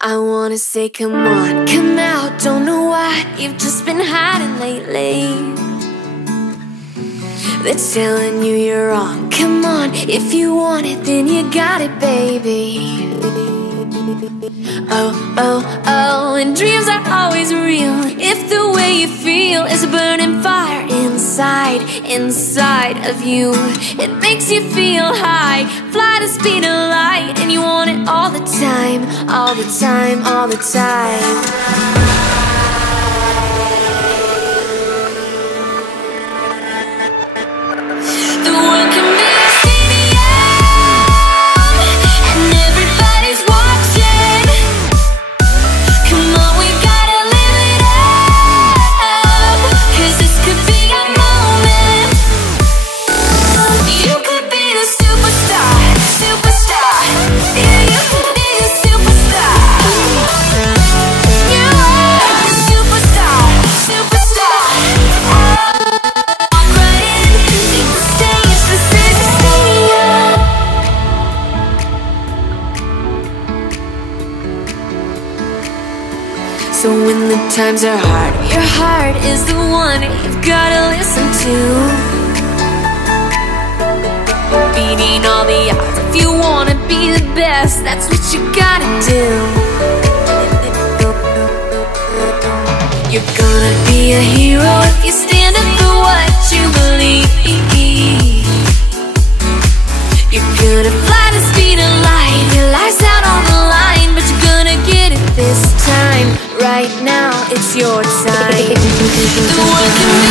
I wanna say come on, come out. Don't know why you've just been hiding lately. They're telling you you're wrong. Come on, if you want it, then you got it, baby. Oh, oh, oh, and dreams are always real if the way you feel is a burning fire inside of you. It makes you feel high, fly the speed of light, and you want it all the time, all the time, all the time. So when the times are hard, your heart is the one you've gotta listen to. Beating all the odds, if you wanna be the best, that's what you gotta do. You're gonna be a hero if you stand up for what you believe. You're gonna fly the speed of light, your life's out on the line, but you're gonna get it this time. Right now, it's your time. The world can